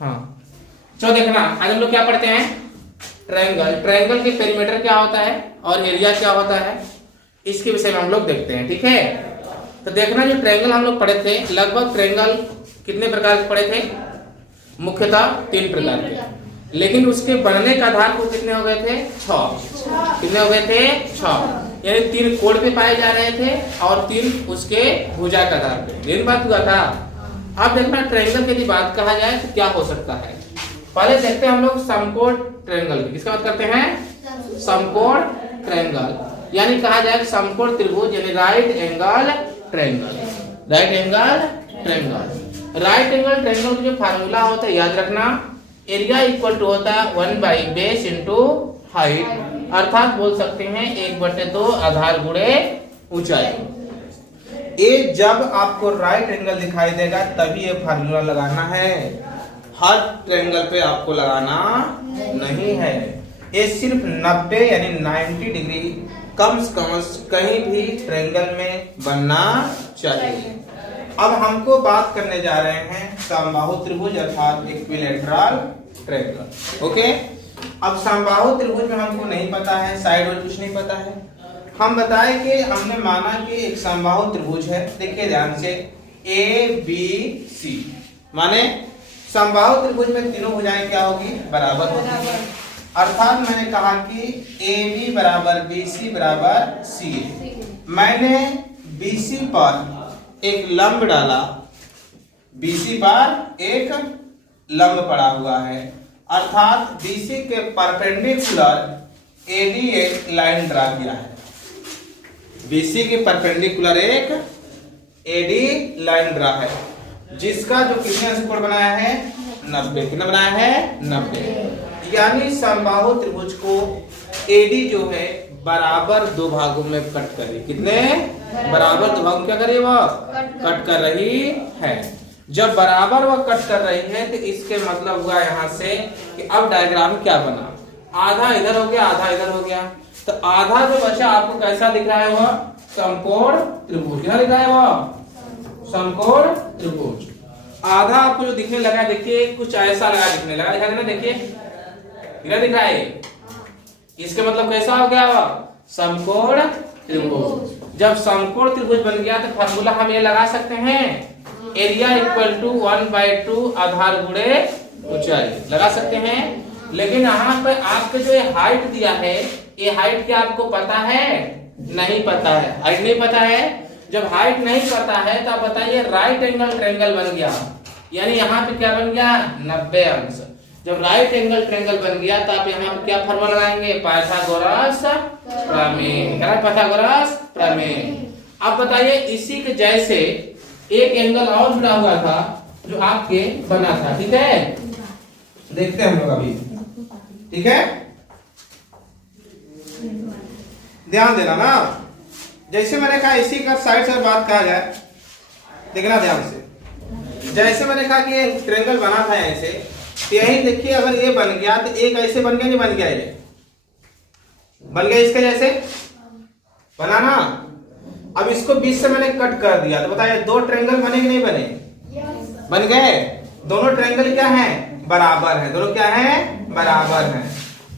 हाँ चलो देखना, आज हम लोग क्या पढ़ते हैं, ट्रायंगल। ट्रायंगल के पेरीमीटर क्या होता है और एरिया क्या होता है, इसके विषय में हम लोग देखते हैं। ठीक है, तो देखना जो ट्रायंगल हम लोग पढ़े थे, लगभग ट्रायंगल कितने प्रकार के पढ़े थे, मुख्यतः 3 प्रकार के, लेकिन उसके बनने का आधार को कितने हो गए थे, 6। कितने हो गए थे, 6। यानी 3 कोण पे पाए जा रहे थे और 3 उसके भुजा के आधार पे। दिन बात हुआ था। अब देखना ट्रायंगल की यदि बात कहा जाए तो क्या हो सकता है। पहले देखते हैं हम लोग समकोण ट्रायंगल। किसका बात करते हैं, समकोण ट्रायंगल, यानी कहा जाए समकोण त्रिभुज, यानी right angle triangle. Right angle triangle, right angle triangle का जो फार्मूला होता है याद रखना, एरिया इक्वल टू होता है 1/बेस इंटू हाइट, अर्थात बोल सकते हैं 1/2 आधार गुणे ऊंचाई। ये जब आपको राइट एंगल दिखाई देगा तभी ये फार्मूला लगाना है, हर ट्रायंगल पे आपको लगाना नहीं है। ये सिर्फ 90 यानी 90 डिग्री कम से कम कहीं भी ट्रायंगल में बनना चाहिए। अब हमको बात करने जा रहे हैं समबाहु त्रिभुज अर्थात इक्विलैटरल ट्रायंगल। ओके, अब समबाहु त्रिभुज में हमको नहीं पता है, साइड और कुछ नहीं पता है। हम बताए कि हमने माना कि एक समबाहु त्रिभुज है। देखिए ध्यान से, ABC माने समबाहु त्रिभुज में तीनों भुजाएं क्या होगी, बराबर होगी। अर्थात मैंने कहा कि AB बराबर BC बराबर CA। मैंने BC पर एक लंब डाला, BC पर एक लंब पड़ा हुआ है, अर्थात BC के परपेंडिकुलर AD एक लाइन ड्रा किया है। BC के परपेंडिकुलर एक AD लाइन ड्रा है, जिसका जो कितने अंश कोण बनाया है, 90। कितना बनाया है, 90। यानी समबाहु त्रिभुज को AD जो है बराबर 2 भागों में कट करे। कितने, बराबर 2 भागों क्या करे, वह कट कर रही है। जब बराबर वह कट कर रही है तो इसके मतलब हुआ यहाँ से कि अब डायग्राम क्या बना, आधा इधर हो गया आधा इधर हो गया, तो आधा जो बचा आपको कैसा दिख रहा है, वह समकोण त्रिभुज। क्या दिख रहा है, वह समकोण त्रिभुज। आधा आपको जो दिखने लगा, देखिए कुछ ऐसा लगा, दिखने लगा, दिखा देना, देखिए दिख रहा है। इसके मतलब कैसा हो गया, वह समकोण त्रिभुज। जब समकोण त्रिभुज बन गया तो फार्मूला हम ये लगा सकते हैं, एरिया इक्वल टू 1/2 आधार गुणे ऊंचाई, लगा सकते हैं। लेकिन यहाँ पे आपके जो ये हाइट दिया है, ये हाइट क्या आपको पता है, नहीं पता है, हाइट नहीं पता है। जब हाइट नहीं पता है तो आप बताइए राइट एंगल ट्रायंगल बन गया, यानी यहाँ पे क्या बन गया, 90 अंश। जब राइट एंगल ट्रायंगल बन गया तो आप यहाँ पे क्या फार्मूला लगाएंगे, पाइथागोरस प्रमेय। क्या है, पाइथागोरस प्रमेय। अब बताइए इसी के जैसे एक एंगल और जुड़ा हुआ था जो आपके बना था। ठीक है, देखते हैं हम लोग अभी। ठीक है, ध्यान देना ना, जैसे मैंने कहा इसी का साइड से बात कहा जाए, देखना ध्यान से। जैसे मैंने कहा कि ये ट्रायंगल बना था यहाँ से, तो यही देखिए अगर ये बन गया तो एक ऐसे बन गया, नहीं बन गया, ये बन गया इसके जैसे बना ना। अब इसको बीच से मैंने कट कर दिया, तो बताइए 2 ट्रायंगल बने कि नहीं बने, बन गए। दोनों ट्रायंगल क्या है, बराबर है, दोनों क्या है, बराबर है।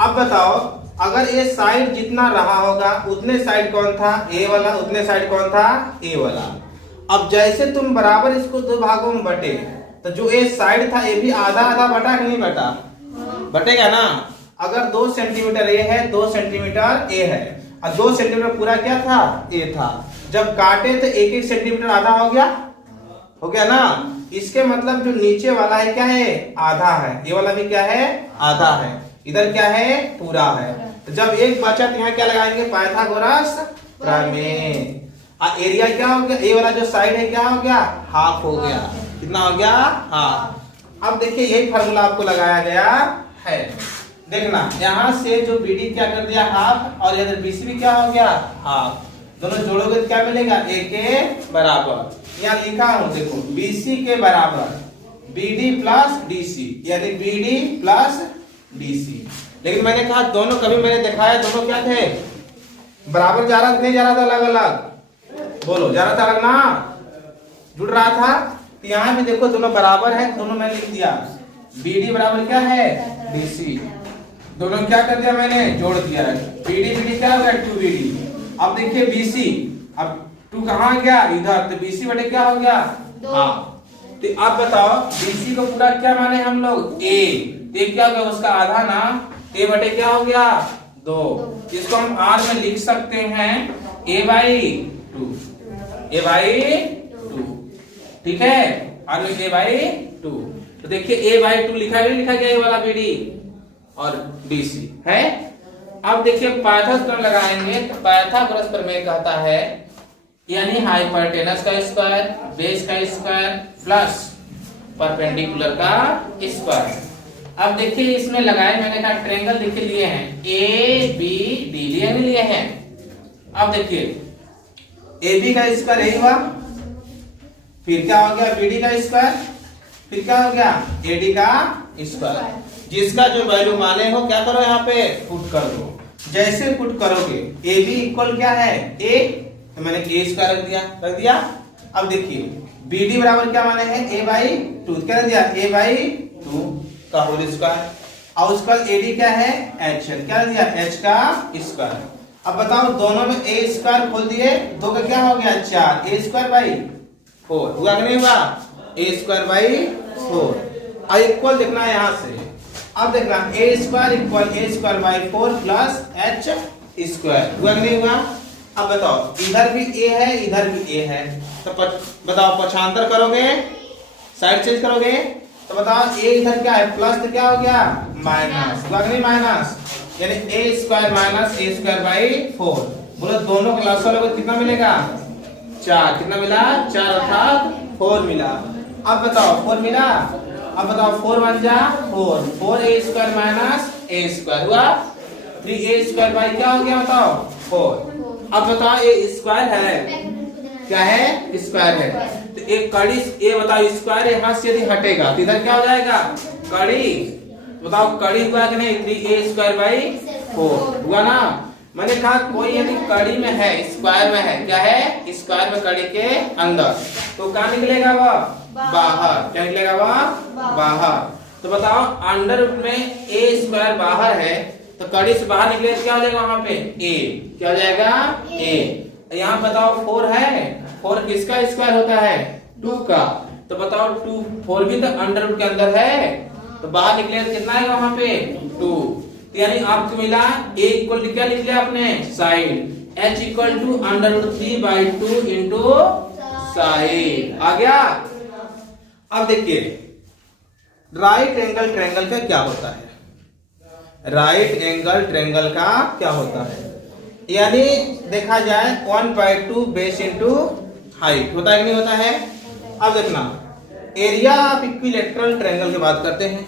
अब बताओ अगर ये साइड जितना रहा होगा उतने साइड कौन था, ए वाला, उतने साइड कौन था, ए वाला। अब जैसे तुम बराबर इसको 2 भागों में बटे, तो जो ए साइड था ये भी आधा आधा बटा कि नहीं बटा, बटेगा ना। अगर 2 सेंटीमीटर ए है, 2 सेंटीमीटर ए है, और 2 सेंटीमीटर पूरा क्या था, ए था। जब काटे तो 1-1 सेंटीमीटर आधा हो गया ना। इसके मतलब जो नीचे वाला है क्या है, आधा है, ये वाला भी क्या है, आधा है, इधर क्या है, पूरा है। तो जब एक बचा तो यहाँ क्या लगाएंगे, पाइथागोरस प्रमेय। एरिया क्या हो गया, ए वाला जो साइड है क्या हो गया, हाफ हो गया। कितना हो गया, हाफ। अब देखिए यही फार्मूला आपको लगाया गया है। देखना यहाँ से जो BD क्या कर दिया, हाफ, और इधर BC भी क्या हो गया, हाफ। दोनों जोड़ोगे तो क्या मिलेगा, A के बराबर। यहाँ लिखा हूं देखो, BC के बराबर BD प्लस DC, यानी BD प्लस DC। लेकिन मैंने कहा दोनों, कभी मैंने दिखाया दोनों क्या थे, बराबर जा रहा था, नहीं जा रहा था, अलग अलग, बोलो जा रहा था अलग ना, जुड़ रहा था। तो यहाँ भी देखो दोनों बराबर है, दोनों मैंने लिख दिया BD बराबर क्या है BC। दोनों क्या कर दिया मैंने जोड़ दिया है। BD BD क्या हो गया 2BD। अब देखिए BC, अब 2 कहाँ गया इधर, तो BC बटे क्या हो गया हाँ। तो अब बताओ BC को पूरा क्या माने हम लोग A, तो क्या हो गया उसका आधा ना A बटे क्या हो गया 2। इसको हम R में लिख सकते हैं A/2, A/2, ठीक है R में A/2। तो देखिए A/2 लिखा गया ये वाला BD और BC है। अब देखिए पाइथागोरस प्रमेय लगाएंगे, तो पाइथागोरस प्रमेय कहता है यानी हाइपोटेनस का स्क्वायर, बेस का स्क्वायर प्लस परपेंडिकुलर का स्क्वायर। अब देखिए इसमें लगाए मैंने कहा ट्रायंगल देखिए लिए हैं ABD लिए हैं। अब देखिए AB का स्क्वायर यही हुआ, फिर क्या हो गया BD का स्क्वायर, फिर क्या हो गया AD का स्क्वायर। जिसका जो वैल्यू माने हो क्या करो यहाँ पे पुट कर दो। जैसे पुट करोगे AB इक्वल क्या है A, तो मैंने A² रख दिया। अब देखिए BD बराबर क्या माने हैं A/2, क्या रख दिया A/2 का होल स्क्वायर, और उसका AD क्या है H, क्या रख दिया H का स्क्वायर। अब बताओ दोनों में A² खोल दिए, 2 का क्या हो गया 4, A²/4 हुआ कि नहीं हुआ A²/4। अब इक्वल देखना है यहाँ से, अब देखना A² प्लस H² हुआ कि नहीं हुआ। अब बताओ इधर भी A है इधर भी A है, तो बताओ पक्षांतर करोगे साइड चेंज करोगे, तो बताओ A इधर क्या है प्लस, तो क्या हो गया माइनस, हुआ कि नहीं माइनस, यानी A² माइनस A²/4। बोलो दोनों का लसागु लोगे कितना मिलेगा 4, कितना मिला 4 अर्थात 4 मिला। अब बताओ 4 मिला, अब बताओ 4 1 जा 4 A² माइनस A² हुआ 3A² क्या हो गया बताओ 4। अब बताओ A² है क्या है स्क्वायर है, तो एक कड़ी A बताओ स्क्वायर यहाँ से यदि हटेगा तो इधर क्या हो जाएगा कड़ी, बताओ कड़ी हुआ कि नहीं 3A²/4 हुआ ना। मैंने कहा कोई यदि कड़ी में है स्क्वायर में है, क्या है स्क्वायर में कड़ी के अंदर, तो कहाँ निकलेगा वह बाहर, क्या निकलेगा वह बाहर। तो बताओ अंडर रूट में A² बाहर है, तो कड़ी से बाहर निकले क्या हो जाएगा वहां पे A, क्या हो जाएगा A। यहाँ बताओ 4 है, 4 किसका स्क्वायर होता है 2 का, तो बताओ 2 4 भी तो अंडर रूट के अंदर है, तो बाहर निकले तो कितना आएगा वहां पे 2। यानी आपको मिला A इक्वल टू क्या लिख लिया आपने sine, H equal to √3/2 into sine आ गया। अब देखिए राइट एंगल ट्रायंगल का क्या होता है, राइट एंगल ट्रायंगल का क्या होता है, यानी देखा जाए 1/2 बेस इंटू हाइट होता है कि नहीं होता है। अब देखना एरिया ऑफ इक्विलैटरल ट्रायंगल की बात करते हैं,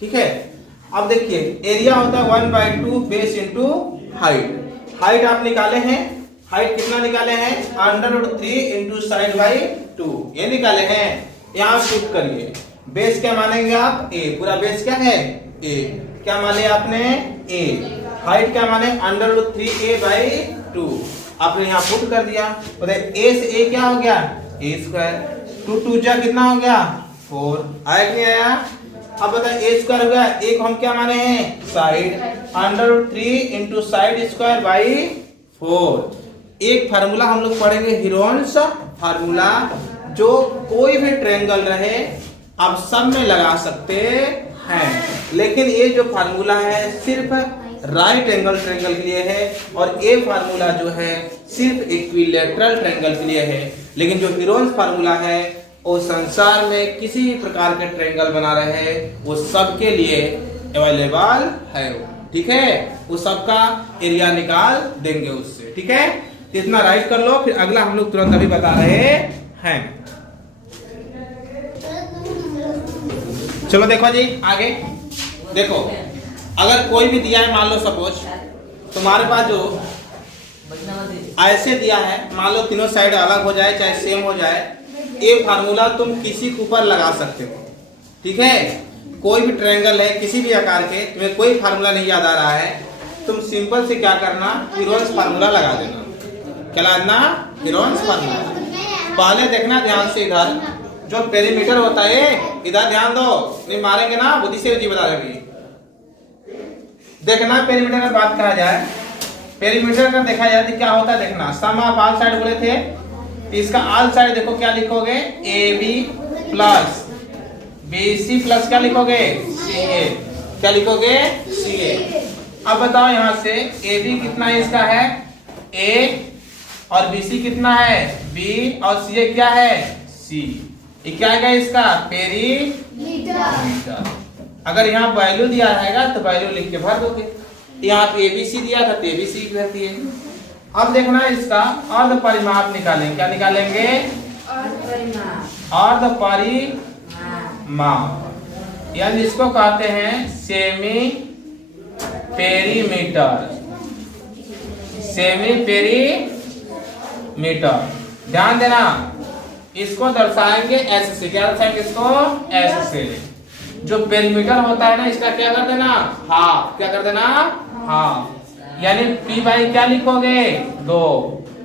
ठीक है। अब देखिए एरिया होता है 1/2 बेस इंटू हाइट। हाइट आप निकाले हैं, हाइट कितना निकाले हैं √3 इंटू साइड/2 ये निकाले हैं। यहाँ पुट करिए बेस क्या मानेंगे आप A, पूरा बेस क्या है A, क्या माने आपने A, हाइट क्या माने √3A/2 आपने यहाँ पुट कर दिया, तो A से A क्या हो गया A², 2 2 जा कितना हो गया 4 आया कि नहीं आया। अब बताए A² हो गया, A को हम क्या माने हैं साइड, √3 इंटू साइड²/4। एक फार्मूला हम लोग पढ़ेंगे हीरोन्स फार्मूला, जो कोई भी ट्रायंगल रहे आप सब में लगा सकते हैं, लेकिन ये जो फार्मूला है सिर्फ राइट एंगल ट्रायंगल के लिए है, और ये फार्मूला जो है सिर्फ इक्विलैटरल ट्रायंगल के लिए है। लेकिन जो हीरोन्स फार्मूला है वो संसार में किसी भी प्रकार के ट्रायंगल बना रहे वो सबके लिए अवेलेबल है, ठीक है, वो सबका एरिया निकाल देंगे उससे, ठीक है। तो इतना राइट कर लो, फिर अगला हम लोग तुरंत अभी बता रहे हैं। चलो देखो जी आगे देखो, अगर कोई भी दिया है मान लो सपोज तुम्हारे पास जो ऐसे दिया है, मान लो तीनों साइड अलग हो जाए चाहे सेम हो जाए, ये फार्मूला तुम किसी के ऊपर लगा सकते हो, ठीक है। कोई भी ट्रायंगल है किसी भी आकार के, तुम्हें कोई फार्मूला नहीं याद आ रहा है, तुम सिंपल से क्या करना हीरोन्स फार्मूला लगा देना। क्या लगाना हीरोन्स फार्मूला। पहले देखना ध्यान से, इधर जो पेरीमीटर होता है, इधर ध्यान दो, नहीं मारेंगे ना बुद्धि से जी बता देंगे। देखना पेरीमीटर की बात कहा जाए, पेरीमीटर का देखा जाए तो क्या होता है देखना, सम ऑफ ऑल साइड बोले थे, इसका ऑल साइड देखो क्या लिखोगे, A B plus B C plus क्या लिखोगे, सी ए, क्या लिखोगे, सी ए। अब बताओ यहाँ से ए बी कितना है, इसका है ए, और बी सी कितना है बी, और सी ए क्या है सी, ये क्या है इसका पेरीमीटर। अगर यहाँ वैल्यू दिया रहेगा तो वैल्यू लिख के भर दोगे, यहाँ पे एबीसी दिया था तो एबीसी भर दिए। अब देखना इसका अर्ध परिमाप निकालेंगे, क्या निकालेंगे, अर्ध परिमाप, यानी इसको कहते हैं सेमी पेरीमीटर, सेमी पेरीमीटर। ध्यान देना, इसको दर्शाएंगे एस से, क्या दर्शाएंगे इसको, एस से। जो पेरीमीटर होता है ना, इसका क्या कर देना, हाफ, क्या कर देना, हाफ, यानी पी बाई क्या लिखोगे 2,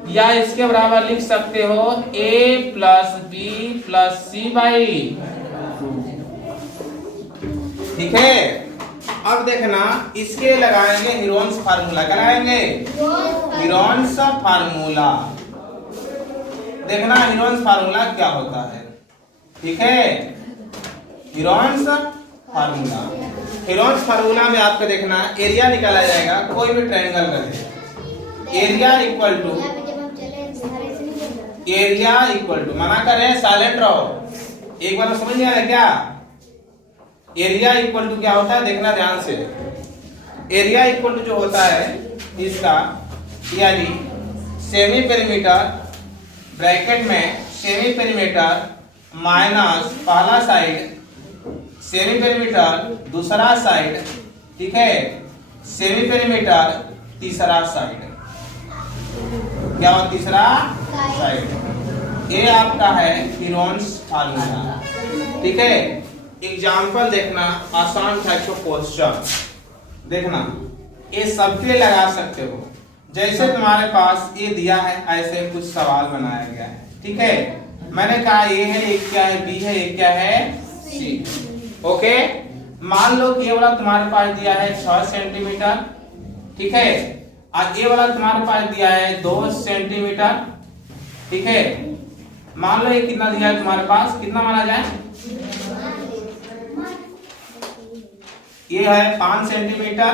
या इसके बराबर लिख सकते हो A plus B plus C by 2। ठीक है, अब देखना इसके लगाएंगे हीरोन्स फार्मूला, क्या लगाएंगे, हीरोन्स फार्मूला। देखना हीरोन्स फार्मूला क्या होता है, ठीक है, हीरोन्स फार्मूला। हीरोन्स फार्मूला में आपको देखना एरिया निकाला जाएगा, कोई भी ट्रायंगल का area equal to, area equal to, मना करें साइलेंट रहो, एक बार समझ नहीं आ रहा क्या, एरिया इक्वल टू क्या होता है देखना ध्यान से। एरिया इक्वल टू जो होता है इसका, यानी सेमी पेरीमीटर ब्रैकेट में सेमी पेरीमीटर माइनस पहला साइड, सेमी पेरीमीटर दूसरा साइड, ठीक है, सेमी पेरीमीटर तीसरा साइड, क्या हो तीसरा साइड, ये आपका है हीरोन्स फार्मूला। ठीक है, एग्जाम्पल देखना, आसान था क्वेश्चन देखना, ये सबके लगा सकते हो, जैसे तुम्हारे पास ये दिया है ऐसे कुछ सवाल बनाया गया है। ठीक है, मैंने कहा ये है, एक क्या है बी है, एक क्या है सी। ओके, मान लो कि ये वाला तुम्हारे पास दिया है 6 सेंटीमीटर, ठीक है, और ये वाला तुम्हारे पास दिया है 2 सेंटीमीटर। ठीक है, मान लो ये कितना दिया है तुम्हारे पास, कितना माना जाए, ये है 5 सेंटीमीटर,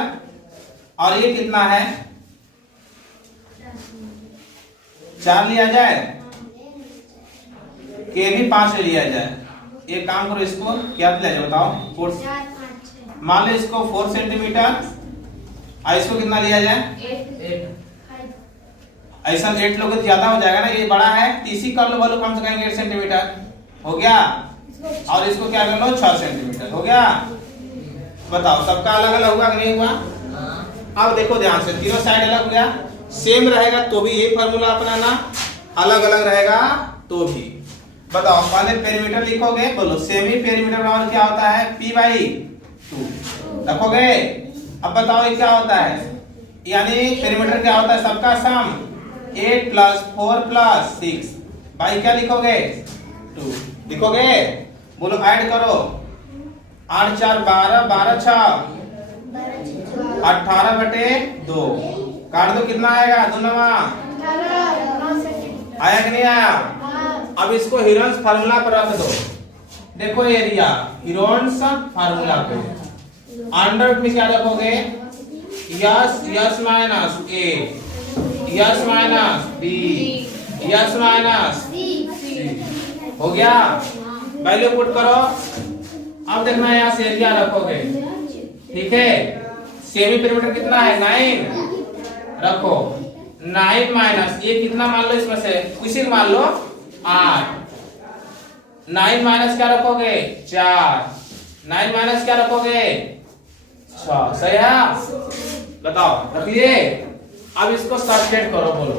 और ये कितना है 4 लिया जाए, ये भी 5 लिया जाए। एक काम करो, इसको क्या लिया जाए बताओ, 4, मान लो इसको 4 सेंटीमीटर, और इसको कितना लिया जाए 8। ऐसा 8 लोग तो ज्यादा हो जाएगा ना, ये बड़ा है, इसी कर लो, बोलो कम से कम 8 सेंटीमीटर हो गया, और इसको क्या कर लो 6 सेंटीमीटर हो गया। बताओ सबका अलग अलग हुआ कि नहीं हुआ। अब देखो ध्यान से, तीनों साइड अलग हो गया, सेम रहेगा तो भी ये फार्मूला अपनाना, अलग अलग रहेगा तो भी। बताओ पहले पेरीमीटर लिखोगे, बोलो सेमी पेरीमीटर बराबर क्या होता है p/2 रखोगे। अब बताओ ये क्या होता है, यानी पेरीमीटर क्या होता है, सबका सम 8 + 4 + 6 बाई क्या लिखोगे 2 लिखोगे। बोलो ऐड करो, 8 4 12, 12 6 18/2, काट दो कितना आएगा, 2 9 आया कि नहीं आया। अब इसको हीरोन्स फार्मूला पर रख दो, देखो एरिया हीरोन्स फार्मूला पे अंडर में क्या रखोगे, S S minus A, S minus B, S minus C, हो गया। वैल्यू पुट करो, अब देखना यहाँ से एरिया रखोगे, ठीक है, सेमी पेरीमीटर कितना है 9 रखो, 9 माइनस ये कितना मान लो, इसमें से किसी मान लो 8, 9 माइनस क्या रखोगे 4, 9 माइनस क्या रखोगे 6, सही है। बताओ रख लिए। अब इसको सब्ट्रैक्ट करो, बोलो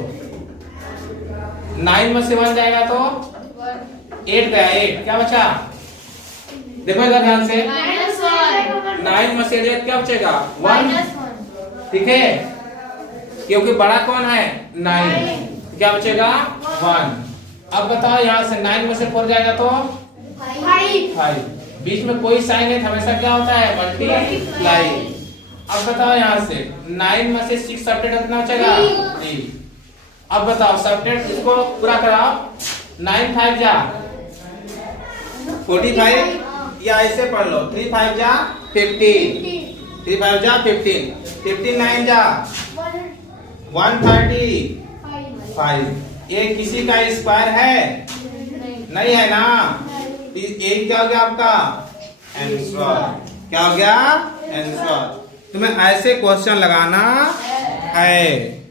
9 में से 1 जाएगा तो 8 गया, 8 क्या बचा, देखो इधर ध्यान से, 9 में से क्या बचेगा 1, ठीक है, क्योंकि बड़ा कौन है 9, क्या बचेगा 1। अब बताओ यहाँ से 9 में से 4 जाएगा तो 5। बीच में कोई साइन है, हमेशा क्या होता है, मल्टीप्लाई। अब बताओ यहाँ से 9 में से 6 सब्ट्रैक्ट कितना बचेगा, 3। अब बताओ सब्ट्रैक्ट इसको पूरा कराओ। 9 5 जा 45, या ऐसे पढ़ लो 3 5 जा 15, 3 5 जा 15, 15 9 जा 135। ये किसी का स्क्वायर है, नहीं है ना। ये क्या हो गया आपका आंसर, क्या हो गया आंसर। तुम्हें ऐसे क्वेश्चन लगाना है।